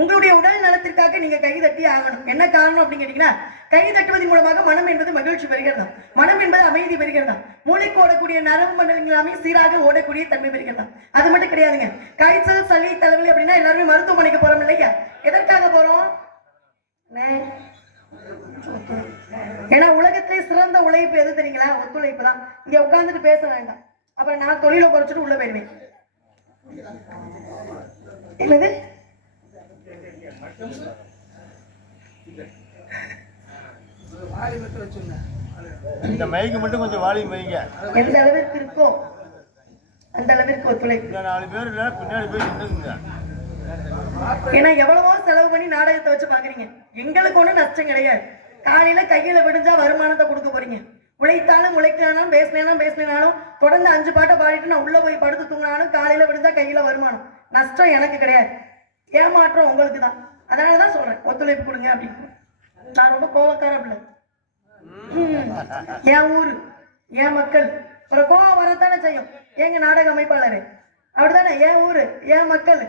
உங்களுடைய உடல் நலத்திற்காக நீங்க கை தட்டி ஆகணும். என்ன காரணம் அப்படின்னு கேட்டீங்கன்னா, கை தட்டுவதன் மூலமாக மனம் என்பது மகிழ்ச்சி பெறுகிறதா, மனம் என்பது அமைதி பெறுகிறதா, மூளைக்கு ஓடக்கூடிய நரம்பு மண்டலங்கள் எல்லாமே சீராக ஓடக்கூடிய தன்மை பெறுகிறதா. அது மட்டும் கிடையாதுங்க. காய்ச்சல், சளி, தலைவலி அப்படின்னா எல்லாருமே மருத்துவமனைக்கு போறோம் இல்லையா? எதற்காக போறோம்? ஏன்னா உலகத்திலே சிறந்த உழைப்பு எது தெரியுங்களா? ஒத்துழைப்பு தான். இங்க உட்கார்ந்துட்டு பேச வேண்டாம். அப்புறம் நான் தொழிலை குறைச்சிட்டு உள்ள போயிருவேன். என்னது? இந்த மைக்கு மட்டும் கொஞ்சம் வால்யூம் வைங்க. எந்த அளவிற்கு இருக்கோ அந்த அளவிற்கு ஒத்துழைப்பு. 4 பேர் இல்ல பின்னாடி போய் நின்னுங்க. ஏன்னா எவ்வளவோ செலவு பண்ணி நாடகத்தை வச்சு பாக்குறீங்க. எங்களுக்கு ஒண்ணும் நஷ்டம் கிடையாது. காலையில கையில விடுஞ்சா வருமானத்தை கொடுக்க போறீங்க. உழைத்தாலும் உழைக்கலாலும் பேசினாலும் தொடர்ந்து 5 பாட்டை பாடிட்டு நான் உள்ள போய் படுத்து தூங்கினாலும் காலையில விடுஞ்சா கையில வருமானம். நஷ்டம் எனக்கு கிடையாது, ஏமாற்றம் உங்களுக்கு தான். அதனாலதான் சொல்றேன் ஒத்துழைப்பு கொடுங்க அப்படின்னு. நான் ரொம்ப கோவக்கார பிள்ளை. என் ஊரு என் மக்கள் ஒரு கோவம் வரத்தானே செய்யும். எங்க நாடக அமைப்பாளரு அப்படித்தானே. என் ஊரு என் மக்கள்.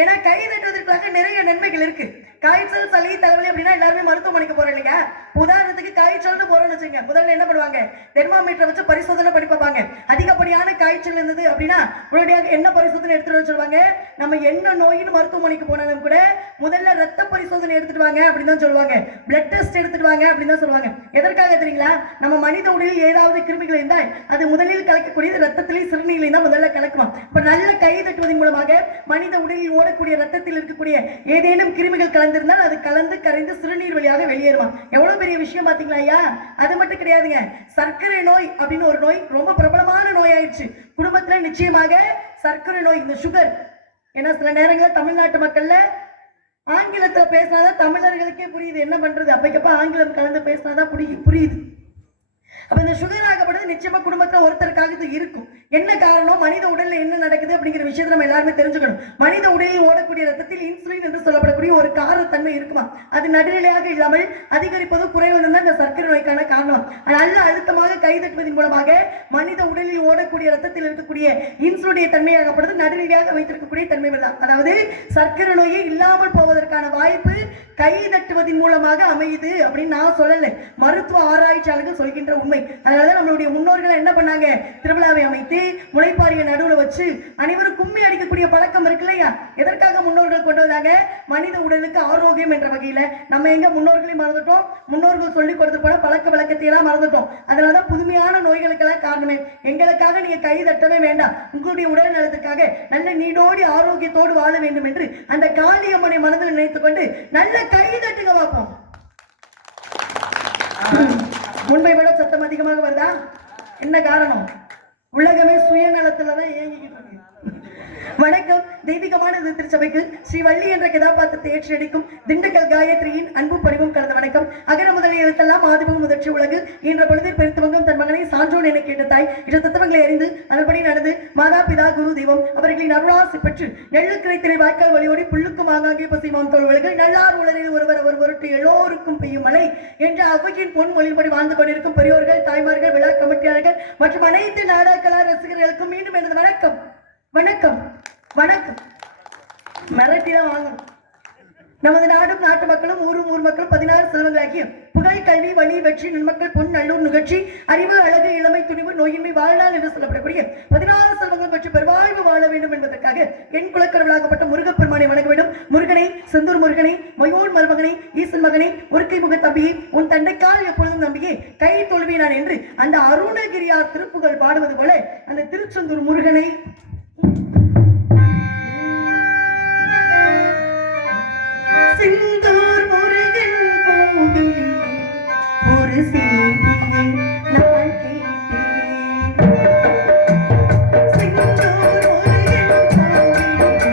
ஏன்னா கை தட்டுவதற்காக நிறைய நன்மைகள் இருக்கு. காய்ச்சல், சளி, தலைவலி அப்படின்னா எல்லாருமே மருத்துவமனைக்கு போறோம் இல்லையா? உதாரணத்துக்கு காய்ச்சல்னு போறோம்னு வச்சுங்க, முதல்ல என்ன பண்ணுவாங்க? தெர்மாமீட்டரை வச்சு பரிசோதனை பண்ணி பார்ப்பாங்க. அதிகப்படியான காய்ச்சல் இருந்தது அப்படின்னா உடனடியாக என்ன பரிசோதனை எடுத்துட்டு வர சொல்லுவாங்க? நம்ம என்ன நோயின்னு மருத்துவமனைக்கு போனாலும் கூட முதல்ல ரத்த பரிசோதனை எடுத்துட்டு வாங்க அப்படின்னு தான் சொல்லுவாங்க. பிளட் டெஸ்ட் எடுத்துட்டு வாங்க அப்படின்னு தான் சொல்லுவாங்க. எதற்காக தெரியுங்களா? நம்ம மனித உடலில் ஏதாவது கிருமிகள் இருந்தால் அது முதலில் கலக்கக்கூடியது ரத்தத்திலேயே சிறுநீரில் தான் முதல்ல கலக்குமா. இப்ப நல்ல கை தட்டுவதன் மூலமாக மனித உடலில் ஓடக்கூடிய ரத்தத்தில் இருக்கக்கூடிய ஏதேனும் கிருமிகள் கலந்திருந்தால் அது கலந்து கரைந்து சிறுநீர் வழியாக வெளியேறுமா. எவ்வளவு பெரிய விஷயம் பாத்தீங்களா ஐயா? அது மட்டும் கிடையாதுங்க. சர்க்கரை நோய் அப்படின்னு ஒரு நோய் ரொம்ப பிரபலமான நோய் ஆயிடுச்சு. குடும்பத்துல நிச்சயமாக சர்க்கரை நோய், இந்த சுகர். ஏன்னா சில நேரங்களில் தமிழ்நாட்டு மக்கள்ல ஆங்கிலத்துல பேசினாதான் தமிழர்களுக்கே புரியுது. என்ன பண்றது? அப்பைக்கப்ப ஆங்கிலம் கலந்து பேசினாதான் புரியுது. அப்ப இந்த சுகர் ஆகப்படுறது நிச்சயமா குடும்பத்துல ஒருத்தருக்காக இது இருக்கும். என்ன காரணம்? மனித உடல்ல என்ன நடக்குது அப்படிங்கிற விஷயத்தை நம்ம எல்லாருமே தெரிஞ்சுக்கணும். மனித உடலில் ஓடக்கூடிய ரத்தத்தில் இன்சுலின் என்று சொல்லப்படக்கூடிய ஒரு காரத்தன்மை இருக்குமா. அது நடுநிலையாக இல்லாமல் அதிகரிப்பது குறைவது தான் இந்த சர்க்கரை நோய்க்கான காரணம். நல்ல அழுத்தமாக கை தட்டுவதன் மூலமாக மனித உடலில் ஓடக்கூடிய ரத்தத்தில் இருக்கக்கூடிய இன்சுலினுடைய தன்மையாகப்படுது நடுநிலையாக வைத்திருக்கக்கூடிய தன்மை தான். அதாவது சர்க்கரை நோயை இல்லாமல் போவதற்கான வாய்ப்பு கை தட்டுவதன் மூலமாக அமையுது அப்படின்னு நான் சொல்லல, மருத்துவ ஆராய்ச்சியாளர்கள் சொல்கின்ற உண்மை. அதனாலதான் நம்மளுடைய முன்னோர்கள் என்ன பண்ணாங்க? திருவிழாவை அமைத்து முளைப்பாரிய நடுவுல வச்சு அனைவரும் கும்மி அடிக்கக்கூடிய பழக்கம் இருக்கு இல்லையா? எதற்காக முன்னோர்கள் கொண்டு வந்தாங்க? மனித உடலுக்கு ஆரோக்கியம் என்ற வகையில. நம்ம எங்க முன்னோர்களையும் மறந்துட்டோம், முன்னோர்கள் சொல்லிக் கொடுத்து போன பழக்க வழக்கத்தை எல்லாம் மறந்துட்டோம். அதனாலதான் புதுமையான நோய்களுக்கெல்லாம் காரணமே. எங்களுக்காக நீங்க கை தட்டவே வேண்டாம், உங்களுடைய உடல் நலத்திற்காக நல்ல நீடோடி ஆரோக்கியத்தோடு வாழ வேண்டும் என்று அந்த காளியம்மனை மனதில் நினைத்துக் கொண்டு நல்ல கை தட்டுங்க பார்ப்போம். முன்பை விட சத்தம் அதிகமாக வருதா? என்ன காரணம்? உலகமே சுயநலத்துலதான் இயங்கிக்கிட்டு இருக்கு. வணக்கம். தெய்வீகமான திருச்சபைக்கு ஸ்ரீ வள்ளி என்ற கதாபாத்திரத்தை ஏற்றி நடிக்கும் திண்டுக்கல் காயத்ரியின் அன்பு பணிவும் கலந்த வணக்கம். அகர முதலில் எழுத்தெல்லாம் ஆதிபம் முதற்சி உலகு என்ற பொழுதில் பெருத்துவங்கும் தன் மகனை சான்றோன் என கேட்ட தாய் இரு தத்துவங்களை அறிந்து அதன்படி நடந்து மாதா பிதா குரு தெய்வம் அவர்களின் அருளாசி பெற்று எள்ளு கிடைத்திரை வாய்க்கால் வழியோடி புல்லுக்கும் ஆங்காங்கே பசிமாம் தோழ்வர்கள் நல்லார் உலகில் ஒருவர் அவர் பொருட்டு எல்லோருக்கும் பெய்யும் மழை என்ற அவையின் பொன் மொழிபடி வாழ்ந்து கொண்டிருக்கும் பெரியோர்கள், தாய்மார்கள், விழா கமிட்டியாளர்கள் மற்றும் அனைத்து நாடக ரசிகர்களுக்கும் மீண்டும் எனது வணக்கம். வணக்கம் வணக்கம். மிரட்டி தான் வாங்கணும். நமது நாடும் நாட்டு மக்களும் ஊரும் ஊர் மக்களும் 16 செல்வங்களாகிய புகழ், கல்வி, வழி, வெற்றி, நன்மக்கள், பொன், நல்லூர், நிகழ்ச்சி, அறிவு, அழகு, இளமை, துணிவு, நோயின்மை, வாழ்நாள் என்று சொல்லப்படக்கூடிய 16 செல்வங்கள் பெற்று பெருவாழ்வு வாழ வேண்டும் என்பதற்காக என் குலக்கடவுளாகப்பட்ட முருகப்பெருமானை வணங்க வேண்டும். முருகனை, செந்தூர் முருகனை, மயோன் மருமகனை, ஈசன் மகனை, ஒருக்கை முக தம்பியை, உன் தண்டைக்கால் எப்பொழுதும் நம்பியே கை தொழுவினான் என்று அந்த அருணகிரியார் திருப்புகழ் பாடுவது போல அந்த திருச்செந்தூர் முருகனை செந்தூர் முருகன் கோவிலில் ஒரு செய்தியை நான் கேட்டேன். செந்தூர் முருகன் கோவிலில் ஒரு செய்தியை நான்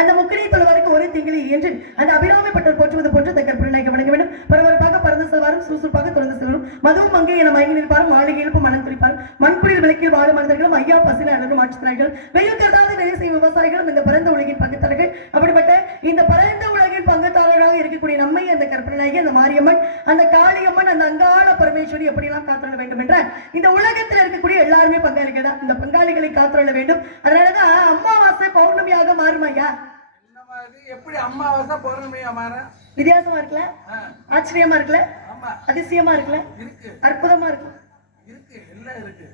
அந்த முக்கிய தொழுவாருக்கு ஒரு திங்களை என்று அந்த அபிராமிப்பட்டர் போற்றுவது போன்று தக்கர் புறநாயக வணங்க வேண்டும். பரபரப்பாக பறந்து செல்வாரும் சுறுசுறுப்பாக தொடர்ந்து செல்வரும் மதுவும் அங்கே என மயங்கி நிற்பாரும் மாளிகை எழுப்பு மனம் துளிப்பார் மண்புடியில் விளக்கில் வாழும் மனிதர்களும் ஐயா பசில அழகும் ஆட்சித்தர்கள் வெயில் கருதாத நிறைய செய்யும் விவசாயிகளும் இந்த பரந்த உலகின் பங்குத்தாரர்கள். அப்படிப்பட்ட இந்த பரந்த உலகின் பங்குத்தாரர்களாக இருக்கக்கூடிய நம்மை அந்த கற்பனாகி அந்த மாரியம்மன் அந்த காளியம்மன் அந்த அங்காள பரமேஸ்வரி எப்படியெல்லாம் காத்துள்ள வேண்டும் என்ற இந்த உலகத்தில் இருக்கக்கூடிய எல்லாருமே பங்காளிகள் தான். இந்த பங்காளிகளை காத்துள்ள வேண்டும். அதனாலதான் அமாவாசை பௌர்ணமியாக மாறுமையா எப்படி அமாவாசை பௌர்ணமியா மாற வித்தியாசமா இருக்குல்ல, ஆச்சரியமா இருக்குல்ல, அதிசயமா இருக்குல்ல, அற்புதமா இருக்கு. எல்லாம் இருக்கு.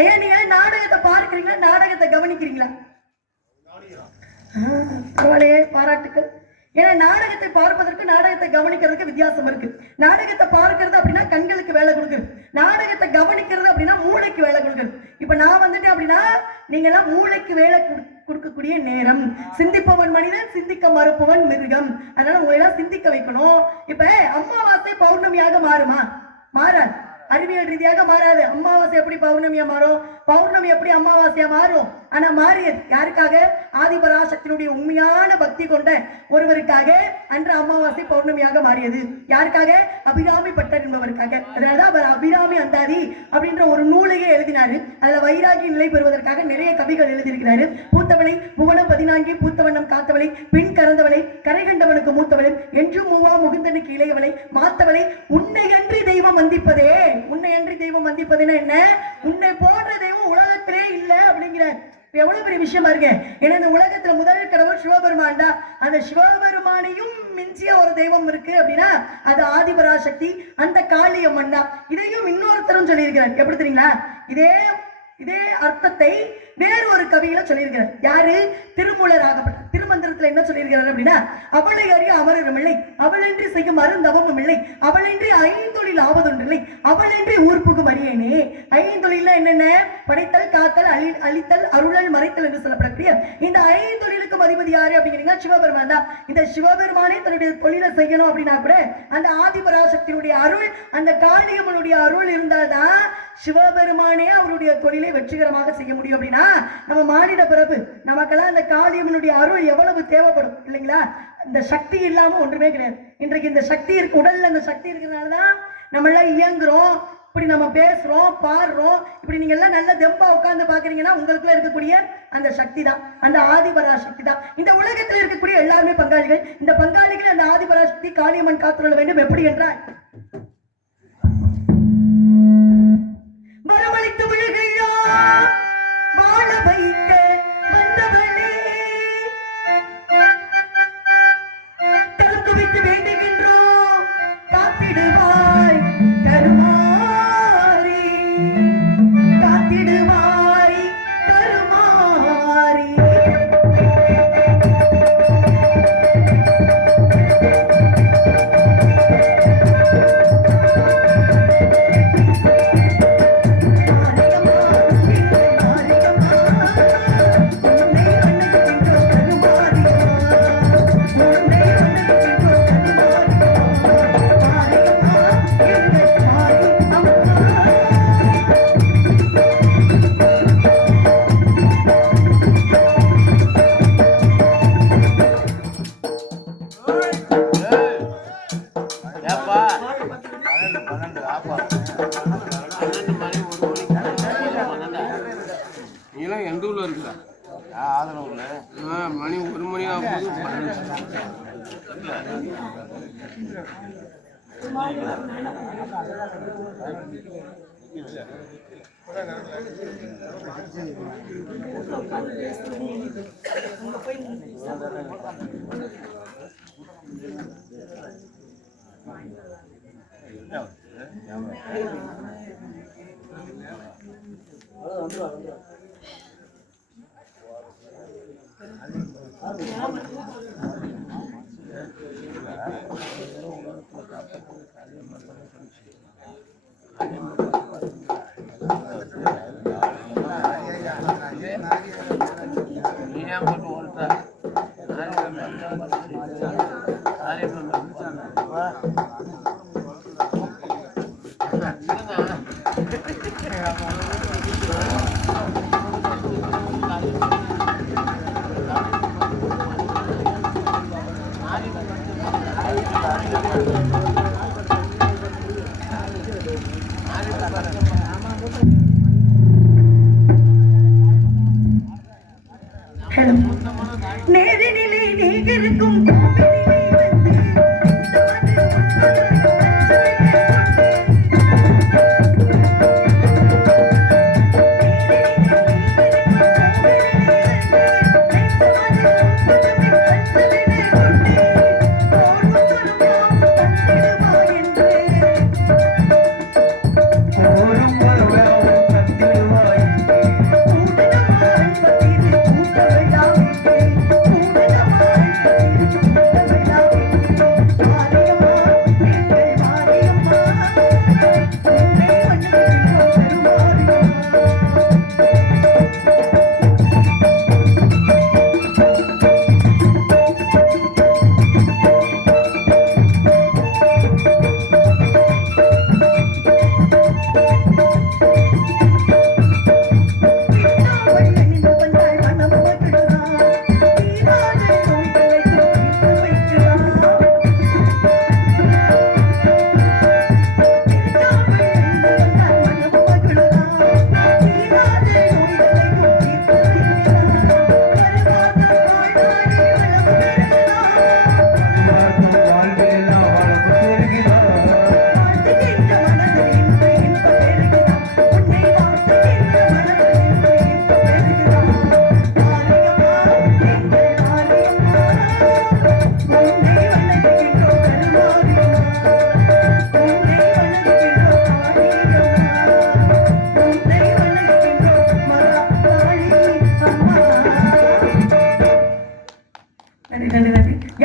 ஐயா நீங்க நாடகத்தை பார்க்கிறீங்களா, நாடகத்தை கவனிக்கிறீங்களா? பரவாயில்லையே, பாராட்டுக்கள். ஏன்னா நாடகத்தை பார்ப்பதற்கு நாடகத்தை கவனிக்கிறதுக்கு வித்தியாசம் இருக்கு. நாடகத்தை பார்க்கிறது அப்படின்னா கண்களுக்கு வேலை கொடுக்குது, நாடகத்தை கவனிக்கிறது அப்படின்னா மூளைக்கு வேலை கொடுக்குது. இப்ப நான் வந்துட்டு அப்படின்னா நீங்க எல்லாம் மூளைக்கு வேலை கொடுக்கக்கூடிய நேரம். சிந்திப்பவன் மனிதன், சிந்திக்க மறுப்பவன் மிருகம். அதனால உங்களை எல்லாம் சிந்திக்க வைக்கணும். இப்ப அமாவாசை பௌர்ணமியாக மாறுமா? மாறாது. அறிவியல் ரீதியாக மாறாது. அமாவாசை எப்படி பௌர்ணமியா மாறும், பௌர்ணமி எப்படி அமாவாசையா மாறும்? ஆனா மாறியது யாருக்காக? ஆதிபராசக்தியினுடைய உண்மையான பக்தி கொண்ட ஒருவருக்காக அன்று அமாவாசை பௌர்ணமியாக மாறியது. யாருக்காக? அபிராமி பட்டர் என்பவருக்காக. அதனாலதான் அவர் அபிராமி அந்தாதி அப்படின்ற ஒரு நூலையே எழுதினாரு. அதுல வைராகி நிலை பெறுவதற்காக நிறைய கவிகள் எழுதியிருக்கிறாரு. பூத்தவளை புவனம் 14, பூத்தவண்ணம் காத்தவளை, பின் கறந்தவளை, கரை கண்டவனுக்கு மூத்தவளை, என்றும் மூவா முகுந்தனுக்கு இளையவளை, மாத்தவளை, உன்னை அன்றி தெய்வம் வந்திப்பதே. உன்னை அன்றி தெய்வம் வந்திப்பதுன்னா என்ன? உன்னை போன்ற தெய்வம் உலகத்திலே இல்ல அப்படிங்கிறார். எவ்வளவு பெரிய விஷயமா இருக்கு. ஏன்னா இந்த உலகத்துல முதல் கடவுள் சிவபெருமான் தான். அந்த சிவபெருமானையும் மிஞ்சிய ஒரு தெய்வம் இருக்கு அப்படின்னா அது ஆதிபராசக்தி, அந்த காளியம்மன் தான். இதையும் இன்னொருத்தரும் சொல்லியிருக்கிறார். எப்படி தெரியுங்களா? இதே அர்த்தத்தை வேறு ஒரு கவியில சொல்லியிருக்கிறார். யாரு? திருமூலராகப்பட்ட திருமந்திரத்துல என்ன சொல்லியிருக்கிறார் அப்படின்னா, அவளை அறிய அமரரும் இல்லை, அவளின்றி செய்யும் அருந்தவமும் இல்லை, அவளின்றி ஐந்தொழில் ஆவதொன்றில்லை, அவளின்றி ஊர்ப்புகும் அறியேனே. ஐந்தொழில் என்னென்ன? படைத்தல், காத்தல், அழித்தல், அருளல், மறைத்தல் என்று சொல்லப்படக்கூடிய இந்த ஐந்தொழிலுக்கும் அதிபதி யாரு அப்படிங்கிறீங்க? சிவபெருமான் தான். இந்த சிவபெருமானே தன்னுடைய தொழிலை செய்யணும் அப்படின்னா கூட அந்த ஆதிபராசக்தியினுடைய அருள், அந்த காளியம்மனுடைய அருள் இருந்தால்தான் சிவபெருமானே அவருடைய தொழிலை வெற்றிகரமாக செய்ய முடியும். அப்படின்னா நம்ம மானிட பிறப்பு, நமக்கெல்லாம் அந்த காளியம்மனுடைய அருள் எவ்வளவு தேவைப்படும் இல்லைங்களா? இந்த சக்தி இல்லாம ஒன்றுமே கிடையாது. இன்றைக்கு இந்த சக்தி இருக்கு, உடல்ல அந்த சக்தி இருக்கிறதுனாலதான் நம்ம எல்லாம் இயங்குறோம், இப்படி நம்ம பேசுறோம், பாடுறோம். இப்படி நீங்க எல்லாம் நல்ல தெம்பா உட்கார்ந்து பாக்குறீங்கன்னா உங்களுக்குள்ள இருக்கக்கூடிய அந்த சக்தி தான், அந்த ஆதிபராசக்தி தான். இந்த உலகத்தில் இருக்கக்கூடிய எல்லாருமே பங்காளிகள். இந்த பங்காளிகள் அந்த ஆதிபராசக்தி காளியம்மன் காத்துள்ள வேண்டும். எப்படி என்றால், வரவழைத்து விழுகையா வாழ வைக்க வந்தவளே, தடுத்து வைத்து வேண்டுகின்றோம் காத்திடுவாய் கருமாரி, காத்திடுவாய் கருமாரி. நீலாம் எந்த ஊர்ல இருக்குதா? ஆதரவுல மணி 1 மணி ஆகுது. நேரினிலே நீகிருக்கும்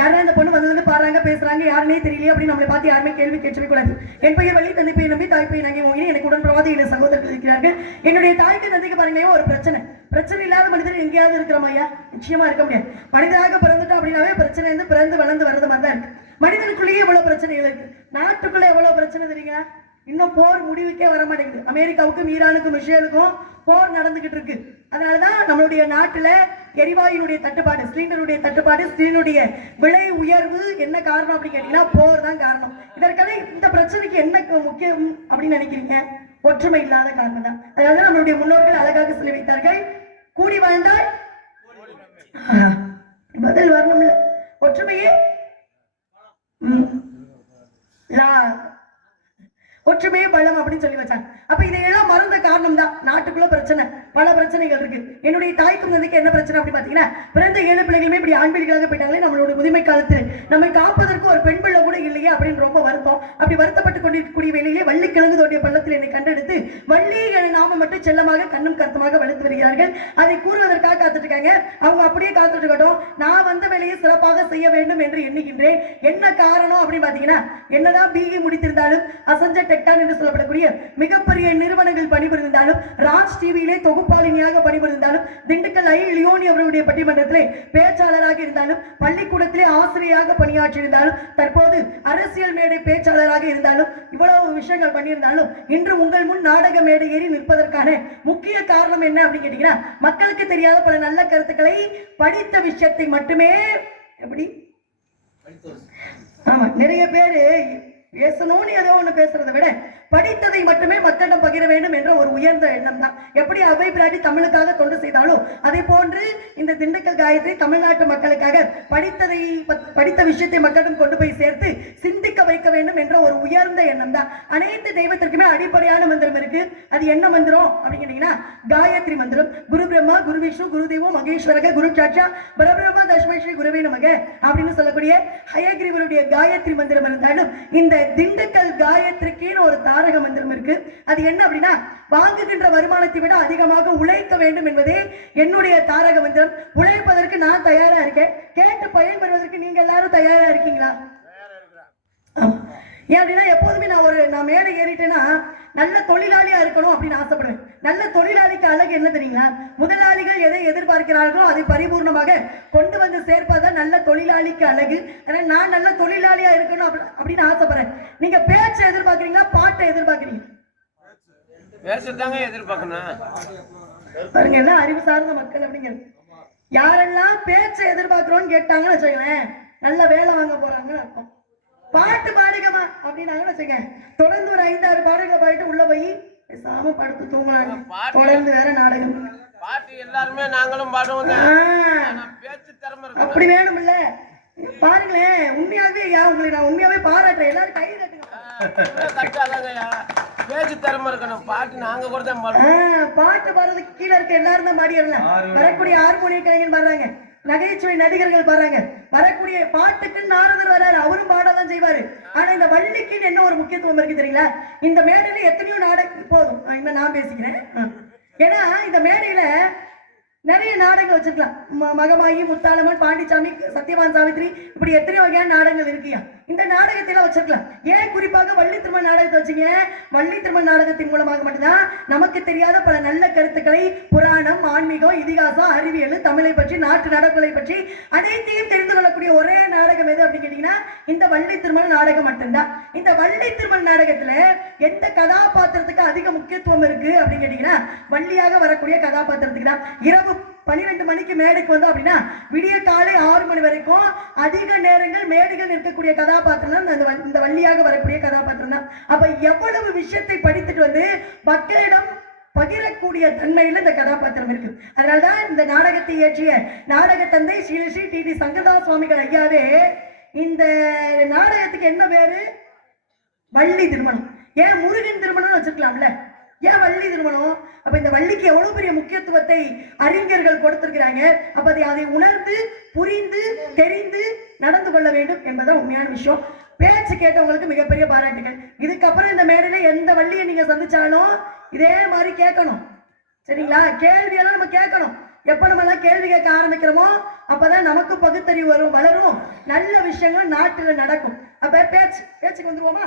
யாரா இந்த பொண்ணு வந்து பாடுறாங்க பேசுறாங்க யாருன்னே தெரியலையே அப்படின்னு நம்மளை பார்த்து யாருமே கேள்வி கேட்கவே கூடாது. என் பெயர் வழி தந்தை பெயர் நம்பி தாய் பெயர் நங்கை மோகினி. எனக்கு உடன் பிரவாதிகளை சகோதரர்கள் இருக்கிறார்கள். என்னுடைய தாய்க்கு தந்தைக்கு பாருங்களேன் ஒரு பிரச்சனை இல்லாத மனிதர் எங்கேயாவது இருக்கிறோம் ஐயா? நிச்சயமா இருக்க முடியாது. மனிதனாக பிறந்துட்டோம் அப்படின்னாவே பிரச்சனை இருந்து பிறந்து வளர்ந்து வர்றது மாதிரி தான் இருக்கு. மனிதனுக்குள்ளேயே எவ்வளவு பிரச்சனைகள் இருக்கு. நாட்டுக்குள்ள எவ்வளவு பிரச்சனை தெரியுங்க. இன்னும் போர் முடிவுக்கே வர மாட்டேங்குது. அமெரிக்காவுக்கும் ஈரானுக்கும் இஸ்ரேலுக்கும் போர் நடந்துகிட்டு இருக்கு. அதனாலதான் நம்மளுடைய நாட்டுல எரிவாயுடைய தட்டுப்பாடு, சிலிண்டருடைய தட்டுப்பாடு, சிலிண்டருடைய விலை உயர்வு என்ன காரணம் அப்படின்னு கேட்டீங்கன்னா போர் தான் காரணம். இதற்கான இந்த பிரச்சனைக்கு என்ன முக்கியம் அப்படின்னு நினைக்கிறீங்க? ஒற்றுமை இல்லாத காரணம் தான். அதனால நம்மளுடைய முன்னோர்கள் அழகாக சொல்லி வைத்தார்கள், கூடி வாழ்ந்தால் பதில் வரணும்ல. ஒற்றுமையே ஒற்றுமையே பலம் அப்படின்னு சொல்லி வச்சாங்க. அப்ப இதையெல்லாம் மறந்த காரணம் தான் நாட்டுக்குள்ள பிரச்சனை, பல பிரச்சனைகள் இருக்கு. என்னுடைய தாய்க்கும் தந்தைக்கு என்ன பிரச்சனை அப்படி பாத்தீங்கன்னா, பிறந்த 7 பிள்ளைகளுமே இப்படி ஆண் பிள்ளைகளாக போயிட்டாங்களே, நம்மளோட முதுமை காலத்தில் நம்மை காப்பதற்கு ஒரு பெண் பிள்ளை கூட இல்லையே அப்படின்னு ரொம்ப வருத்தம். அப்படி வருத்தப்பட்டு கொண்டிருக்கக்கூடிய வேளையிலே வள்ளி கிழங்கு தோண்டிய பள்ளத்தில் என்னை கண்டெடுத்து வள்ளி என நாம மட்டும் செல்லமாக கண்ணும் கருத்துமாக வளர்த்து வருகிறார்கள். அதை கூறுவதற்காக காத்துட்டு இருக்காங்க. அவங்க அப்படியே காத்துட்டு இருக்கட்டும், நான் வந்த வேலையை சிறப்பாக செய்ய வேண்டும் என்று எண்ணுகின்றேன். என்ன காரணம் அப்படின்னு பாத்தீங்கன்னா, என்னதான் பிஇ முடித்திருந்தாலும் அசஞ்ச டெக்டான் என்று சொல்லப்படக்கூடிய மிகப்பெரிய நிறுவனங்கள் பணிபுரிந்தாலும், ராஜ் டிவியிலே தொகுப்பாளினியாக பணிபுரிந்தாலும், திண்டுக்கல் ஐ லியோனி அவர்களுடைய பட்டிமன்றத்திலே பேச்சாளராக இருந்தாலும், பள்ளிக்கூடத்திலே ஆசிரியராக பணியாற்றியிருந்தாலும், தற்போது அரசியல் மேடை பேச்சாளராக இருந்தாலும், இவ்வளவு விஷயங்கள் பண்ணியிருந்தாலும், இன்று உங்கள் முன் நாடக மேடை ஏறி நிற்பதற்கான முக்கிய காரணம் என்ன அப்படின்னு கேட்டீங்கன்னா, மக்களுக்கு தெரியாத பல நல்ல கருத்துக்களை படித்த விஷயத்தை மட்டுமே எப்படி ஆமா நிறைய பேரு பேசணும்னு ஏதோ ஒண்ணு பேசுறதை விட படித்ததை மட்டுமே மக்களிடம் பகிர வேண்டும் என்ற ஒரு உயர்ந்த எண்ணம் தான். எப்படி அவை பிராட்டி தமிழுக்காக தொண்டு செய்தாலும் அதே போன்று இந்த திண்டுக்கல் காயத்ரி தமிழ்நாட்டு மக்களுக்காக படித்த விஷயத்தை மக்களிடம் கொண்டு போய் சேர்த்து சிந்திக்க வைக்க வேண்டும் என்ற ஒரு உயர்ந்த எண்ணம் தான். அனைத்து தெய்வத்திற்குமே அடிப்படையான மந்திரம் இருக்கு. அது என்ன மந்திரம் அப்படின்னு கேட்டீங்கன்னா, காயத்ரி மந்திரம். குரு பிரம்மா, குரு விஷ்ணு, குரு தேவோ மகேஸ்வரக, குரு சாட்சா பரபிரம்மா தஸ்மை ஸ்ரீ குருவே நமக அப்படின்னு சொல்லக்கூடிய ஹயக்ரீவருடைய காயத்ரி மந்திரம் இருந்தாலும், இந்த திண்டுக்கல் காயத்ரிக்குன்னு ஒரு தாரக மந்திரம் இருக்கு. அது என்ன அப்படின்னா, வாங்குகின்ற வருமானத்தை விட அதிகமாக உழைக்க வேண்டும் என்பதே என்னுடைய தாரக மந்திரம். உழைப்பதற்கு நான் தயாரா இருக்கேன். கேட்டு பயன்பெறுவதற்கு நீங்க எல்லாரும் தயாரா இருக்கீங்களா? ஏன் அப்படின்னா, எப்போதுமே நான் மேடை ஏறிட்டேன்னா நல்ல தொழிலாளியா இருக்கணும் அப்படின்னு ஆசைப்படுவேன். நல்ல தொழிலாளிக்கு அழகு என்ன தெரியுங்களா? முதலாளிகள் எதை எதிர்பார்க்கிறார்களோ அதை பரிபூர்ணமாக கொண்டு வந்து சேர்ப்பதான் நல்ல தொழிலாளிக்கு அழகு. அதனால நான் நல்ல தொழிலாளியா இருக்கணும் அப்படின்னு ஆசைப்படுறேன். நீங்க பேச்சை எதிர்பார்க்கறீங்களா, பாட்டை எதிர்பார்க்கறீங்க? பேசத்தாங்க எதிர்பார்க்கணும். பாருங்க, எல்லாம் அறிவு சார்ந்த மக்கள் அப்படிங்கிறது. யாரெல்லாம் பேச்சை எதிர்பார்க்கிறோம்னு கேட்டாங்கன்னு வச்சுக்கோங்களேன், நல்ல வேலை வாங்க போறாங்கன்னு அர்த்தம். பாட்டு பாடுகமா அப்படின்னாங்கன்னு வச்சுக்க, தொடர்ந்து ஒரு 5-6 பாடல்களை பாடிட்டு உள்ள போய் பேசாம படுத்து தூங்கலாங்க. தொடர்ந்து வேற நாடகம் பாட்டு எல்லாருமே நாங்களும் பாடுவோம். பேச்சு திறமை அப்படி வேணும் இல்ல? பாருங்களேன், உண்மையாவே உங்களை நான் உண்மையாவே பாராட்டுறேன். எல்லாரும் கை தட்டுங்க. பேச்சு திறமை இருக்கணும். பாட்டு நாங்க கூட தான் பாடுவோம். பாட்டு பாடுறதுக்கு கீழே இருக்க எல்லாரும் தான் பாடிடலாம். வரக்கூடிய ஹார்மோனிய கலைஞர் பாடுறாங்க, நகைச்சுவை நடிகர்கள் பாருங்க, வரக்கூடிய பாட்டுக்கு நாரதர் வராரு, அவரும் பாடதான் செய்வாரு. ஆனா இந்த வள்ளிக்கு என்ன ஒரு முக்கியத்துவம் இருக்கு தெரியுங்களா? இந்த மேடையில எத்தனையோ நாடகம் போதும், நான் பேசிக்கிறேன். ஏன்னா இந்த மேடையில நிறைய நாடகங்கள் வச்சிருக்கலாம். மகமாயி, முத்தாளம்மன், பாண்டிச்சாமி, சத்யவான் சாவித்ரி, இப்படி எத்தனையோ வகையான நாடகங்கள் இருக்கியா. இந்த நாடகத்தில வச்சிருக்கலாம். ஏன் குறிப்பாக வள்ளி திருமண நாடகத்தை வச்சீங்க? வள்ளி திருமண நாடகத்தின் மூலமாக மட்டும்தான் நமக்கு தெரியாத பல நல்ல கருத்துக்களை, புராணம், ஆன்மீகம், இதிகாசம், அறிவியல், தமிழை பற்றி, நாட்டு நடப்புகளை பற்றி அனைத்தையும் தெரிந்து கொள்ளக்கூடிய ஒரே நாடகம் எது அப்படின்னு கேட்டீங்கன்னா, இந்த வள்ளி திருமண நாடகம் மட்டும்தான். இந்த வள்ளி திருமண நாடகத்துல எந்த கதாபாத்திரத்துக்கு அதிக முக்கியத்துவம் இருக்கு அப்படின்னு கேட்டீங்கன்னா, வள்ளியாக வரக்கூடிய கதாபாத்திரத்துக்கு தான். இரவு 12 மணிக்கு மேடைக்கு வந்தோம் அப்படின்னா விடிய காலை 6 மணி வரைக்கும் அதிக நேரங்கள் மேடைகள் இருக்கக்கூடிய கதாபாத்திரம் தான் இந்த வள்ளியாக வரக்கூடிய கதாபாத்திரம் தான். அப்ப எவ்வளவு விஷயத்தை படித்துட்டு வந்து மக்களிடம் பகிரக்கூடிய தன்மையில இந்த கதாபாத்திரம் இருக்கு. அதனால்தான் இந்த நாடகத்தை இயற்றிய நாடக தந்தை ஸ்ரீ ஸ்ரீ டி சங்கரதாஸ் சுவாமிகள் ஐயாவே இந்த நாடகத்துக்கு என்ன பேரு? வள்ளி திருமணம். ஏன் முருகன் திருமணம்னு வச்சிருக்கலாம்ல, ஏன் வள்ளி திருமணம்? அப்ப இந்த வள்ளிக்கு எவ்வளவு பெரிய முக்கியத்துவத்தை அறிஞர்கள் கொடுத்திருக்கிறாங்க. அப்ப அதை உணர்ந்து, புரிந்து, தெரிந்து நடந்து கொள்ள வேண்டும் என்பதான் உண்மையான விஷயம். பேச்சு கேட்டவங்களுக்கு மிகப்பெரிய பாராட்டுகள். இதுக்கப்புறம் இந்த மேடையில எந்த வள்ளியை நீங்க சந்திச்சாலும் இதே மாதிரி கேட்கணும். சரிங்களா? கேள்வியெல்லாம் நம்ம கேட்கணும். எப்ப நம்ம எல்லாம் கேள்வி கேட்க ஆரம்பிக்கிறோமோ அப்பதான் நமக்கு பகுத்தறிவு வரும், வளரும், நல்ல விஷயங்கள் நாட்டுல நடக்கும். அப்ப பேச்சுக்கு வந்துருவோமா?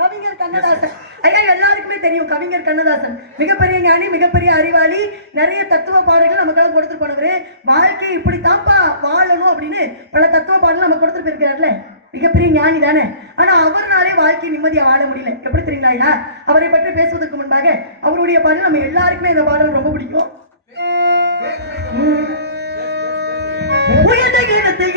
கவிஞர் கண்ணதாசன் ஐயா எல்லாருக்குமே தெரியும். கவிஞர் கண்ணதாசன் மிகப்பெரிய ஞானி, மிகப்பெரிய அறிவாளி, நிறைய தத்துவ பாடல்கள் நமக்காக கொடுத்துட்டு போனவரு. வாழ்க்கை இப்படித்தான்ப்பா வாழணும் அப்படின்னு பல தத்துவ பாடல் நம்ம கொடுத்துட்டு போயிருக்கிறார்ல. மிகப்பெரிய ஞானி தானே. ஆனா அவர்னாலே வாழ்க்கை நிம்மதியா வாழ முடியல. எப்படி தெரியுங்களா ஐயா? அவரை பற்றி பேசுவதற்கு முன்பாக அவருடைய பாடல் நம்ம எல்லாருக்குமே இந்த பாடல் ரொம்ப பிடிக்கும். உயர்ந்த இடத்தில்